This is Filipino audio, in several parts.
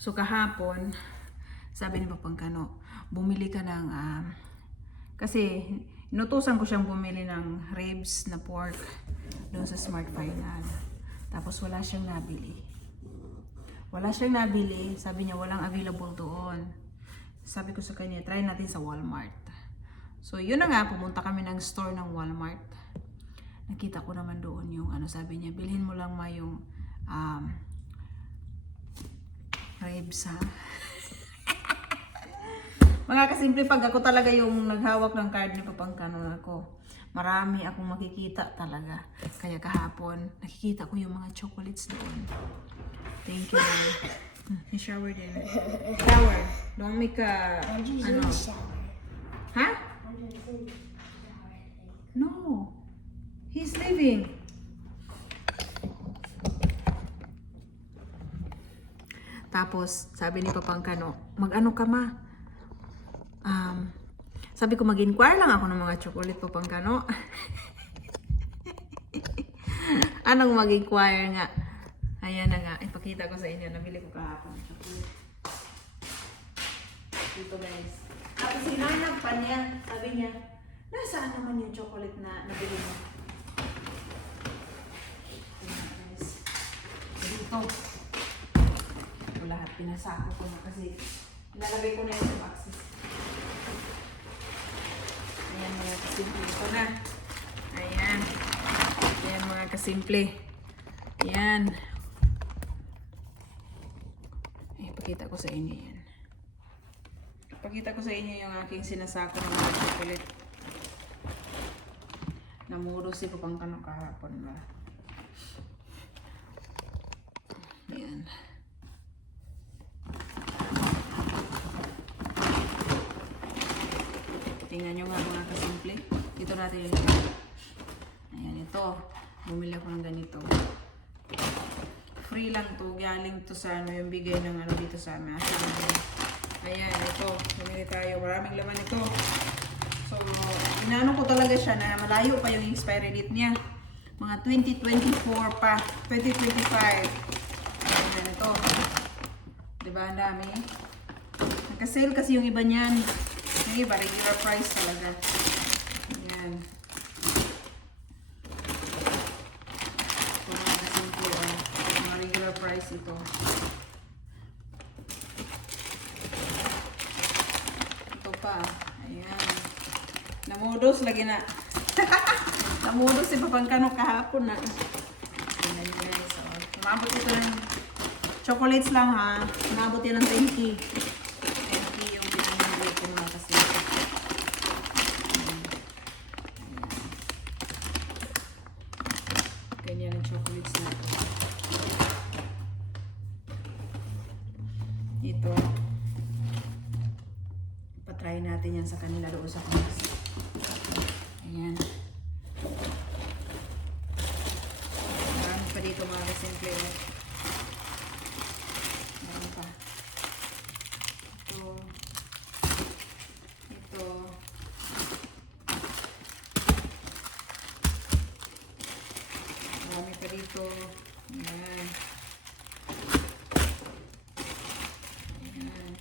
So kahapon, sabi ni Papangkano, bumili ka ng, kasi inutusan ko siyang bumili ng ribs na pork doon sa Smart Final. Tapos wala siyang nabili. Wala siyang nabili, sabi niya walang available doon. Sabi ko sa kanya, try natin sa Walmart. So yun na nga, pumunta kami ng store ng Walmart. Nakita ko naman doon yung sabi niya, bilhin mo lang yung ribs ha. Mga kasimple, pag ako talaga yung naghawak ng card ni Papangkano ako, marami akong makikita talaga. Kaya kahapon, nakikita ko yung mga chocolates doon. Thank you. Shower din. Shower. Don't make a, Ha? No. He's leaving. Tapos, sabi ni Papangkano, mag-ano ka ma? Sabi ko, mag-inquire lang ako ng mga chocolate, Papangkano. Anong mag-inquire nga? Ayan na nga, ipakita ko sa inyo, nabili ko kahapon ng chocolate. Dito guys. Tapos hinanap pa niya, sabi niya, nasaan naman yung chocolate na nabili mo? Ayan guys. Dito. Ito lahat, pinasako ko na kasi ilalagay ko na yung boxes. Ayan mga kasimple. Ito na. Ayan. Ayan mga kasimple. Ayan. Ipakita ko sa inyo yan. Ipakita ko sa inyo yung aking sinasako ng mga chocolate. Namuro si Papangkano kahapon ba. Ayan. Tingnan nyo nga mga kasimple. Dito natin yung ayan, ito. Bumili ako ng ganito. Free lang to. Galing to sa yung bigay ng dito sa amin. Ayan, ito. Bumili tayo. Maraming laman ito. So, inaano ko talaga siya na malayo pa yung expiry date niya. Mga 2024 pa. 2025. Ayan, ito. Diba, ang dami? Nagka-sale kasi yung iba niyan. Yung iba, regular price talaga. Ayan. Ito mga kasimple, mga regular price ito. Ito pa. Ayan. Namudos lagi na. Namudos si Papangkano kahapon na. Ayan guys. Umabot ito ng chocolates lang ha. Umabot yan ng 20. Ganyan ang chocolates na ito. Ito. Patry natin yan sa kanila doon sa class. Ayan. Marami pa dito mga kasimple. Marami pa. Ito. Ito. Marami pa dito. Ayan. Ayan.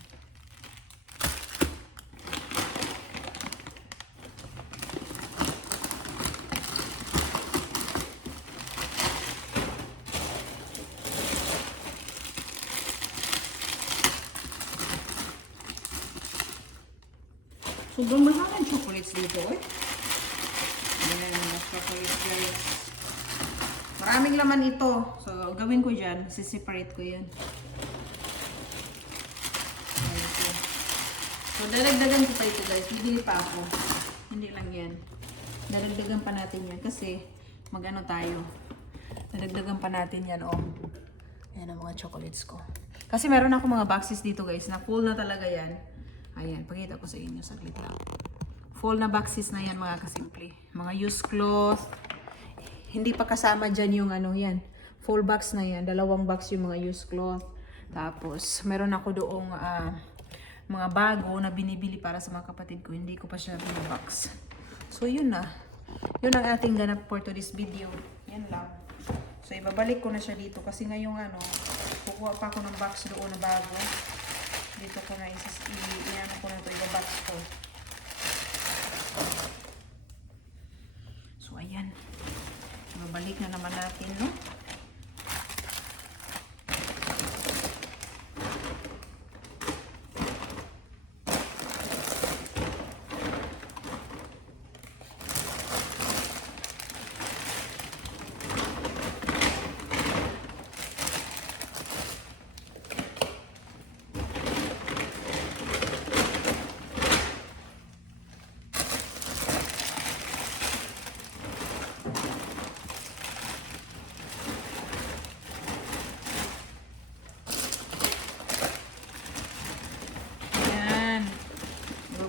Sobrang maraming chocolates dito eh. Ayan, mga chocolates guys. Maraming laman ito. So, gawin ko dyan. Separate ko yan. Okay. So, dadagdagan ko pa ito guys. Bibili pa ako. Hindi lang yan. Dadagdagan pa natin yan. Kasi, mag-ano tayo. Dadagdagan pa natin yan. Oh. Ayan ang mga chocolates ko. Kasi meron ako mga boxes dito guys. Na full na talaga yan. Ayan. Pakita ko sa inyo. Saglit lang. Full na boxes na yan mga kasimple. Mga used cloth. Hindi pa kasama dyan yung yan. Full box na yan. 2 box yung mga used cloth. Tapos, meron ako doong mga bago na binibili para sa mga kapatid ko. Hindi ko pa siya binabox. So, yun na. Yun ang ating ganap for today's video. Yan lang. So, ibabalik ko na siya dito kasi ngayong Kukuha pa ako ng box doon na bago. Dito ko na i-ano ko na ito, i-box ko. So, ayan. Babalik na naman natin, no?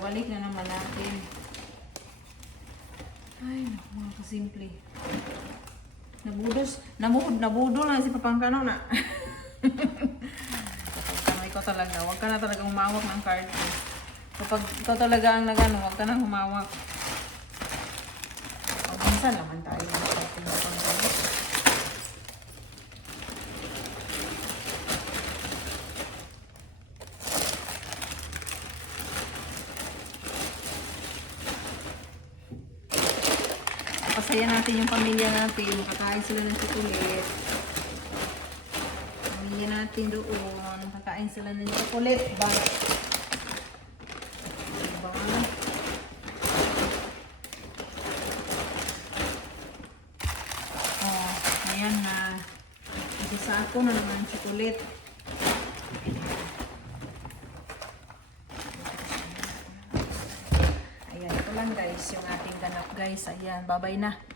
Balik na naman natin. Ay, naku, mga kasimple. Nabudol na si Papangkano na. Papangkano, ikaw talaga. Huwag ka na talaga humawak ng card. Kapag ikaw talaga ang nagano, huwag ka na humawak. O, minsan naman tayo. Pasaya natin yung pamilya natin. Makakain sila ng chocolate. Pamilya natin doon. Makakain sila ng chocolate. Diba? Oh, ayan na. Isa ako na naman ng chocolate. Ayan, ito lang guys, yung ating ganap guys. Ayan, bye-bye na.